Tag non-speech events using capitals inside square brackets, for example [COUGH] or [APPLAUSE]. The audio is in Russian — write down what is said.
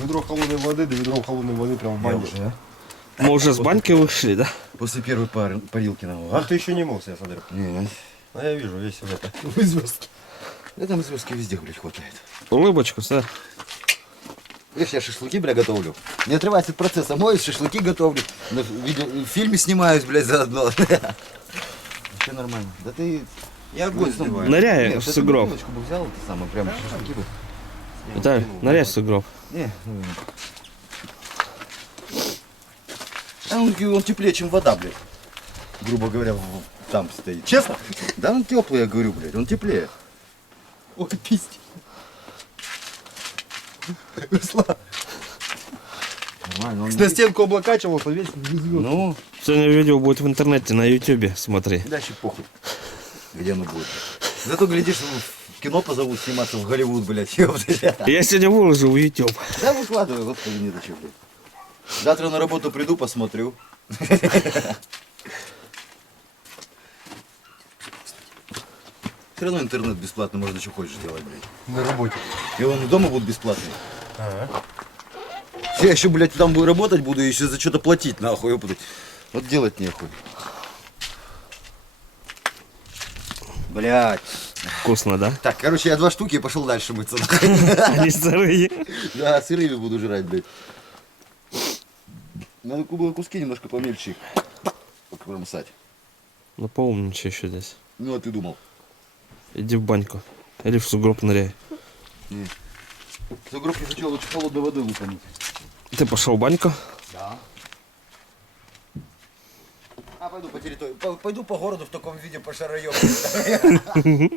ведро холодной воды, да ведро холодной воды прям в Я баню. уже. Мы уже с баньки вышли, да? После первой пар... парилки на А ты еще не мылся, я смотрю. Не, А я вижу, весь в это. [LAUGHS] В звездке. да там звездки везде, блядь, хватает. Улыбочку, да? Видишь, я шашлыки, бля, готовлю. Не отрывайся от процесса. Моюсь, шашлыки готовлю. На видео, в фильме снимаюсь, блядь, заодно. [LAUGHS] Все нормально. Да ты... Я огонь Ну, снимаю. Ныряй Нет, в сугроб. бутылочку бы взял, ты самый, прям шашлыки бы. Виталий, ныряй в сугроб. Не, ну... А он, он теплее, чем вода, блядь. Грубо говоря, в- там стоит. Честно? Да он теплый, я говорю, блядь, он теплее. Ой, пиздец. Руслан, Нормально, он на стенку в звезд. Ну, Сегодня видео будет в интернете, на ютубе, смотри. дальше похуй, где оно будет. Зато, глядишь, в кино позовут сниматься в Голливуд, блядь, [LAUGHS] ёпта. Я сегодня выложил в YouTube. Да выкладывай, господи, не до чего, блядь. Завтра на работу приду, посмотрю. Все равно интернет бесплатно, можно что хочешь делать, блядь. На работе. И он дома будет бесплатный. Ага. Я еще, блядь, там буду работать буду и еще за что-то платить, нахуй, ёпта. Вот делать нехуй. Блядь. Вкусно, да? Так, короче, я два штуки и пошел дальше мыться. [LAUGHS] Они сырые. Да, сырыми буду жрать, блядь. Надо было куски немножко помельче их покромсать. Ну поумничай еще здесь. Ну, а ты думал? Иди в баньку. Или в сугроб ныряй. За гроб я хотел лучше холодной воды лупануть. Ты пошел в баньку? Да. Пойду по территории, по- пойду по городу в таком виде по шароёбу. [LAUGHS]